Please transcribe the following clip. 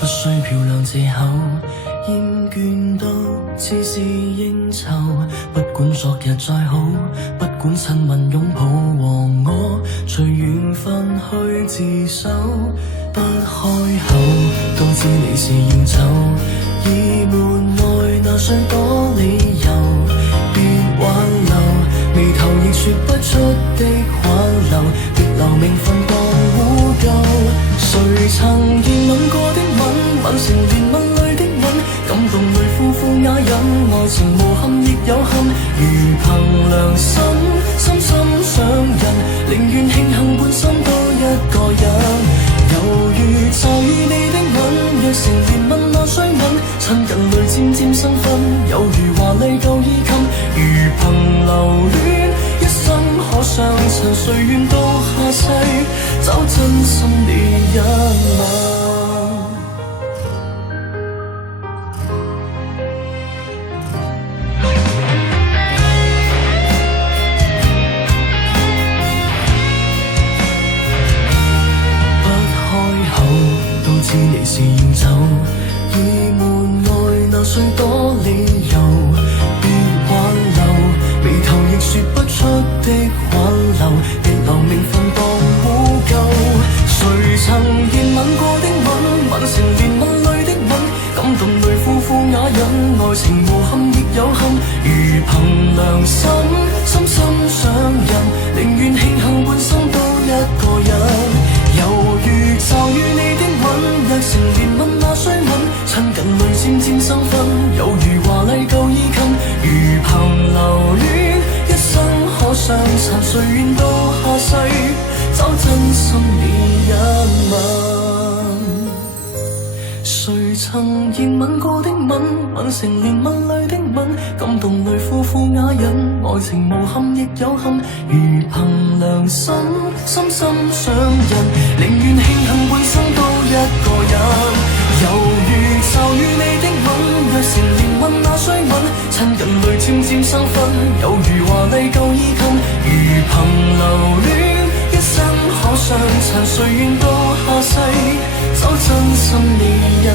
不需漂亮藉口，厭倦到似是應酬。不管昨日再好，不管親吻擁抱和我隨緣分去自首。不開口都知你是要走，已門外那許多理由，別挽留，眉頭亦說不出的挽留，別留名分當污垢。誰曾熱吻過的吻，吻成連吻裡的吻，感動裡呼呼啞忍，愛情無憾亦有憾，如憑良心，深深上人，寧願慶幸半生多一個人。猶如驟雨你的吻，若成連吻那須吻，親近裡漸漸生分，有如華麗舊衣襟，如憑留戀，一生可相襯，誰願到下世找真心你一吻。知你是要走，已門外那許多理由，別挽留，眉頭亦說不出的挽留，別留名分當污垢。誰曾熱吻過的吻，吻成連吻裡的吻，感動裡呼呼啞忍，愛情無憾亦有憾，如憑良心，深深上人，寧願慶幸半生多一個人。猶如驟雨你的吻，若成連吻那須吻，親近裡漸漸生分，有如華麗舊衣襟，如憑留戀，一生可相襯，誰願到下世找真心你一吻。誰曾熱吻過的吻，吻成連吻裡的吻，感動裡呼呼啞忍，愛情無憾亦有憾，如憑良心，深深上人，寧願慶幸半生多一個人。猶如驟雨你的吻，若成連吻那須吻，親近裡漸漸生分，有如華麗舊衣襟，如憑留戀，一生可相襯，誰願到下世找真心你一